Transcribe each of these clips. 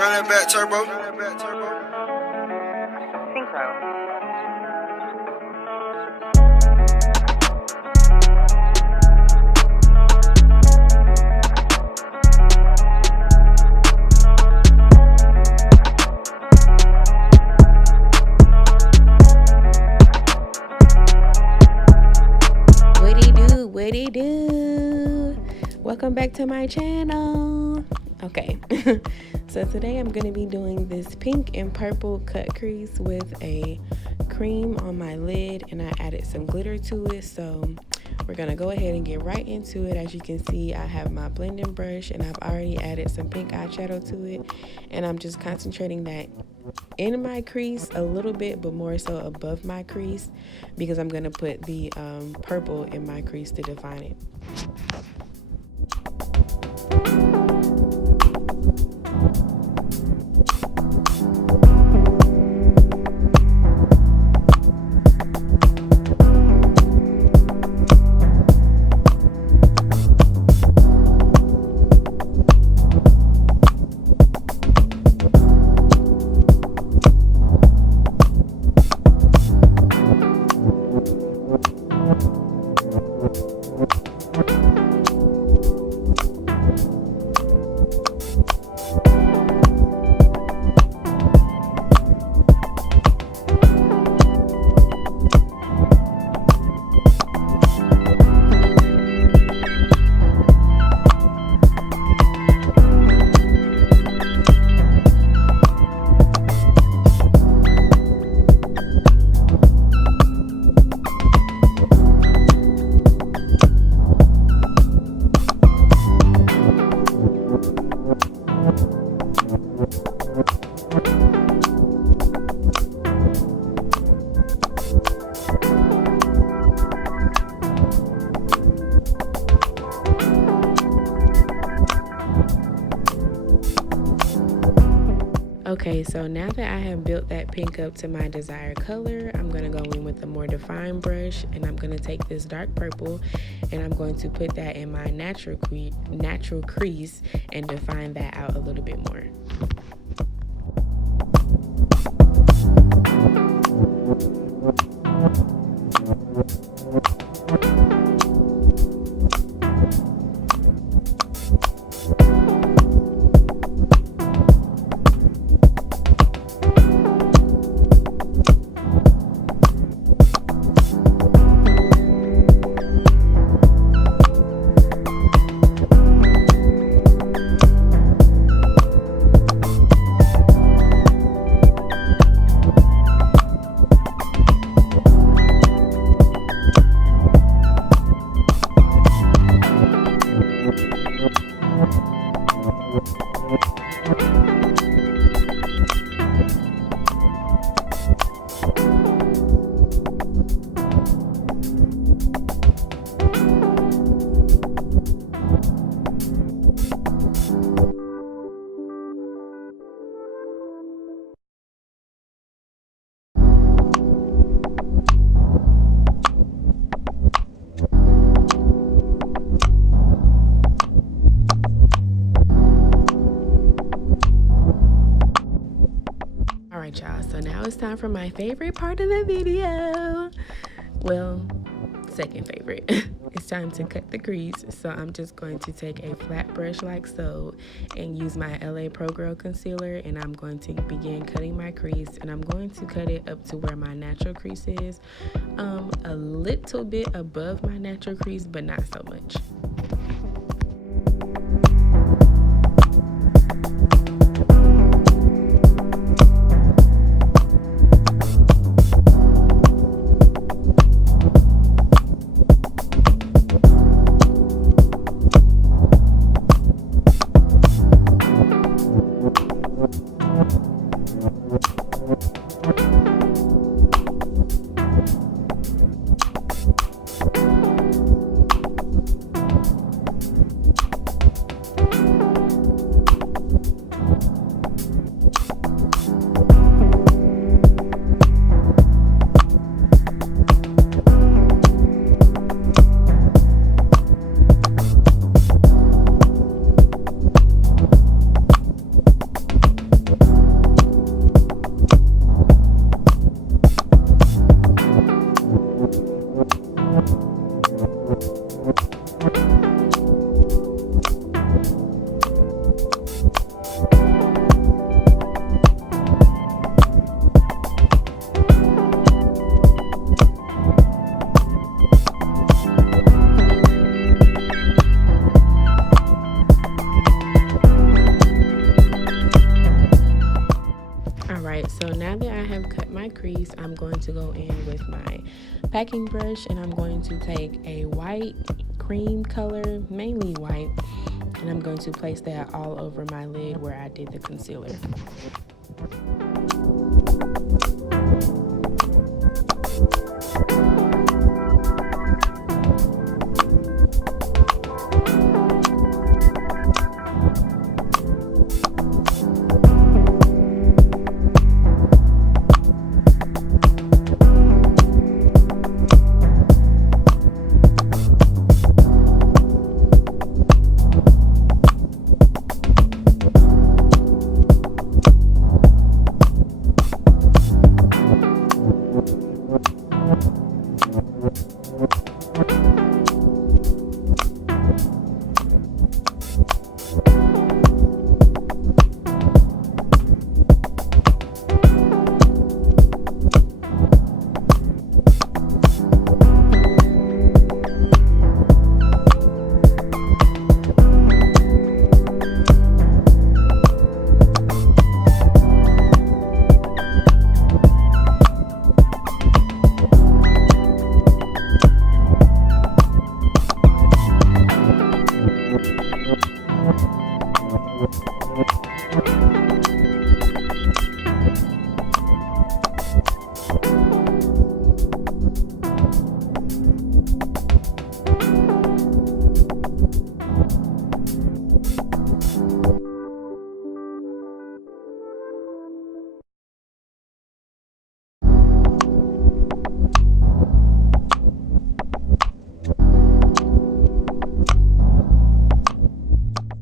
Run that back, turbo. Synchro. What it do? Welcome back to my channel. Okay, so today I'm going to be doing this pink and purple cut crease with a cream on my lid, and I added some glitter to it. So we're going to go ahead and get right into it. As you can see, I have my blending brush and I've already added some pink eyeshadow to it, and I'm just concentrating that in my crease a little bit, but more so above my crease, because I'm going to put the purple in my crease to define it. Okay, so now that I have built that pink up to my desired color, I'm going to go in with a more defined brush, and I'm going to take this dark purple and I'm going to put that in my natural crease and define that out a little bit more. Alright y'all, so now it's time for my favorite part of the video. Well, second favorite. It's time to cut the crease. So I'm just going to take a flat brush like so and use my LA Pro Girl concealer, and I'm going to begin cutting my crease, and I'm going to cut it up to where my natural crease is, a little bit above my natural crease, but not so much. crease, I'm going to go in with my packing brush, and I'm going to take a white cream color, mainly white, and I'm going to place that all over my lid where I did the concealer.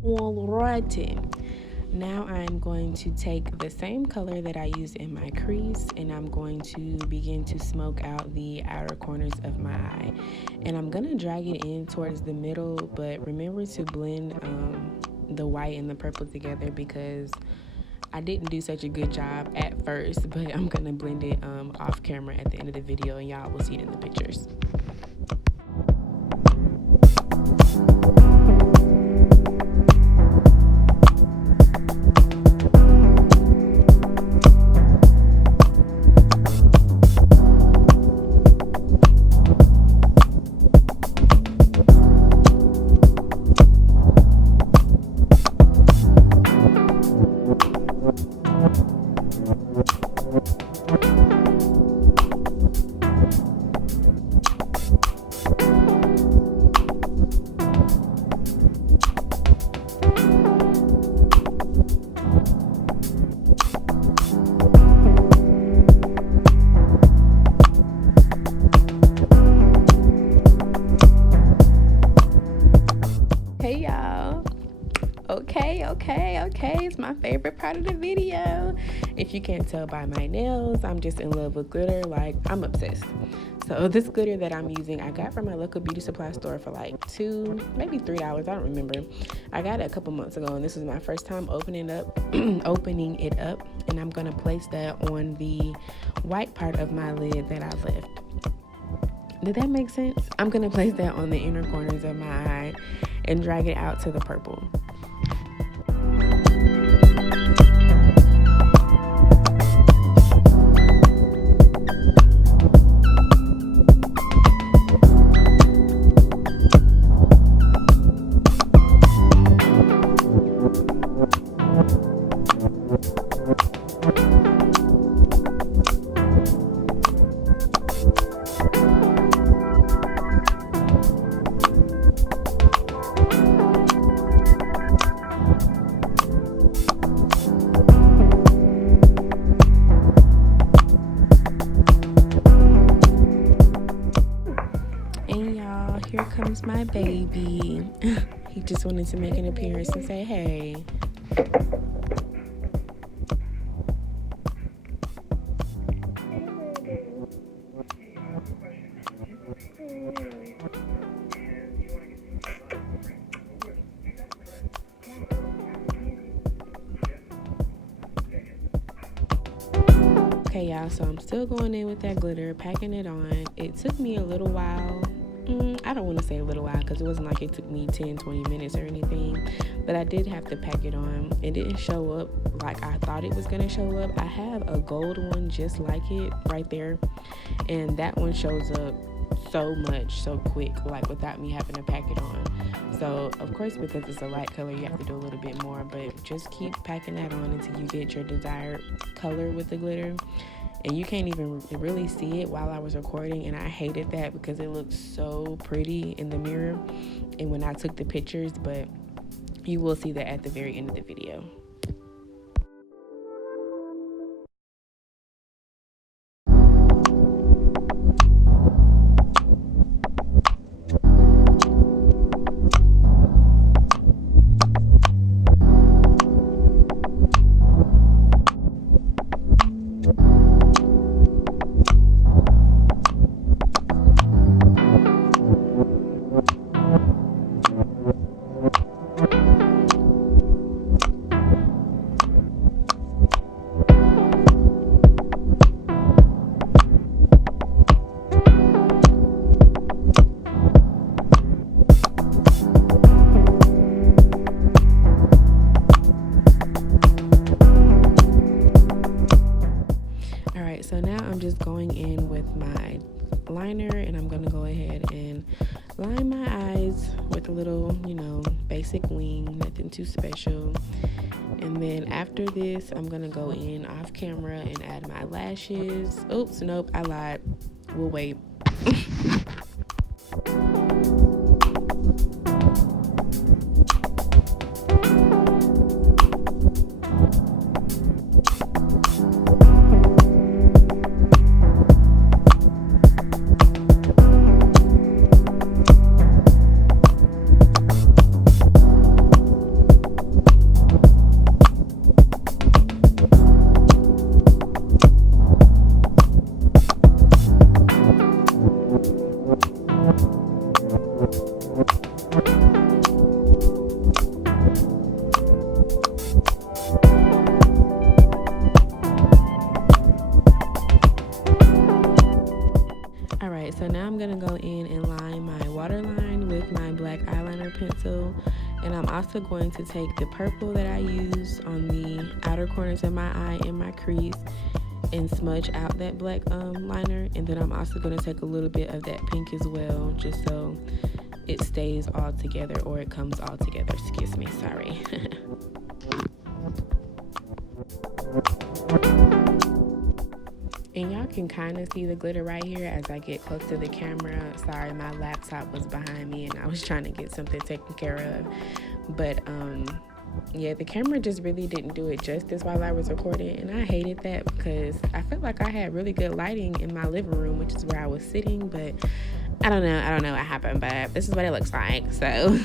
Alrighty, now I'm going to take the same color that I used in my crease, and I'm going to begin to smoke out the outer corners of my eye, and I'm gonna drag it in towards the middle, but remember to blend the white and the purple together, because I didn't do such a good job at first, but I'm gonna blend it off camera at the end of the video, and y'all will see it in the pictures. Hey y'all. Okay, it's my favorite part of the video. If you can't tell by my nails, I'm just in love with glitter. Like, I'm obsessed. So this glitter that I'm using, I got from my local beauty supply store for like $2, maybe $3, I don't remember. I got it a couple months ago, and this is my first time opening it up, and I'm gonna place that on the white part of my lid that I left. Did that make sense? I'm gonna place that on the inner corners of my eye and drag it out to the purple. Here comes my baby. He just wanted to make an appearance and say hey. Okay, y'all, so I'm still going in with that glitter, packing it on. It took me a little while I don't want to say a little while because it wasn't like it took me 10-20 minutes or anything, but I did have to pack it on. It didn't show up like I thought it was going to show up. I have a gold one just like it right there, and that one shows up so much so quick, like without me having to pack it on. So of course, because it's a light color, you have to do a little bit more, but just keep packing that on until you get your desired color with the glitter. And you can't even really see it while I was recording, and I hated that because it looked so pretty in the mirror and when I took the pictures, but you will see that at the very end of the video. So now I'm just going in with my liner, and I'm going to go ahead and line my eyes with a little, basic wing, nothing too special. And then after this, I'm going to go in off camera and add my lashes. Oops, nope, I lied. We'll wait. So now I'm going to go in and line my waterline with my black eyeliner pencil. And I'm also going to take the purple that I use on the outer corners of my eye and my crease and smudge out that black liner. And then I'm also going to take a little bit of that pink as well, just so it stays all together, or it comes all together. Excuse me, sorry. And y'all can kind of see the glitter right here as I get close to the camera. Sorry, my laptop was behind me and I was trying to get something taken care of. But yeah, the camera just really didn't do it justice while I was recording, and I hated that because I felt like I had really good lighting in my living room, which is where I was sitting, but I don't know what happened, but this is what it looks like. So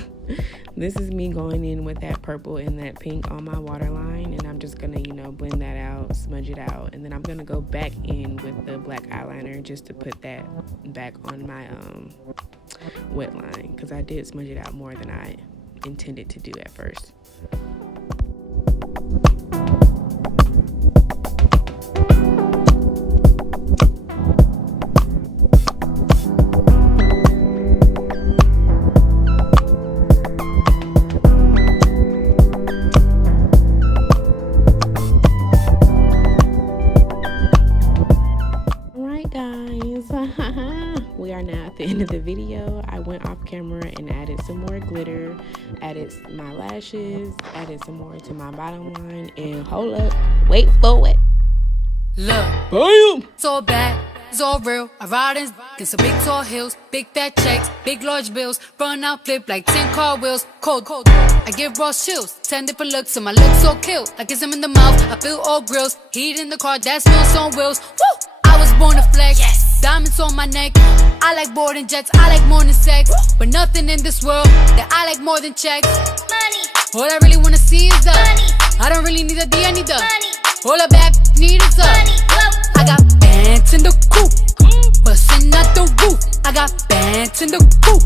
this is me going in with that purple and that pink on my waterline, and I'm just gonna blend that out, smudge it out, and then I'm gonna go back in with the black eyeliner just to put that back on my wet line, because I did smudge it out more than I intended to do at first. We are now at the end of the video. I went off camera and added some more glitter, added my lashes, added some more to my bottom line, and hold up, wait for it. Look, Boom! it's all bad, it's all real. I ride in some big tall hills, big fat checks, big large bills, run out, flip like 10 car wheels. Cold, I give raw chills, 10 different looks, and my looks so kill. Like it's in the mouth, I feel all grills, heat in the car, that's meals on wheels. Woo! I was born to flex, yes. Diamonds on my neck. I like boarding jets, I like more than sex. But nothing in this world that I like more than checks. Money. All I really wanna see is the money. I don't really need a D, I need the money. All I back need is the money. I got bands in the coop, bustin' out the roof. I got bands in the coop,